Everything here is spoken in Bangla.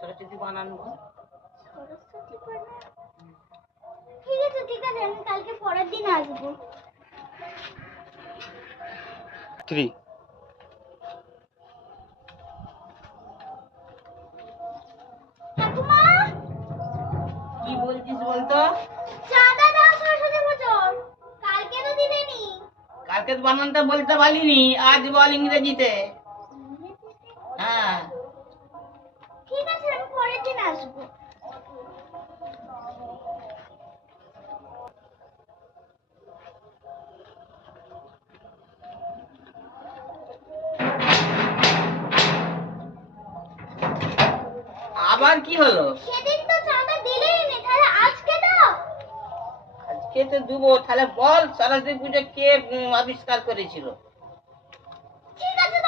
সরস্বতী বানানো। সরস্বতী বানানো, ঠিক আছে আমি কালকে পরের দিন আসবো। 3 ঠাকুমা, কি বলছিস বলতো? চাঁদা দাও সরস্বতী পুজোর, কালকে তো দিলেনি। কালকে বানানটা বলতে পারিনি, আজ বল ইংরেজিতে। হ্যাঁ ঠিক আছে আমি পরের দিন আসবো। আবার কি হলো? সেদিন তো চাঁদা দিলেনি, তাহলে আজকে দাও। আজকে তো দেবো, তাহলে বল সরস্বতী পুজো কে আবিষ্কার করেছিল? ঠিক আছে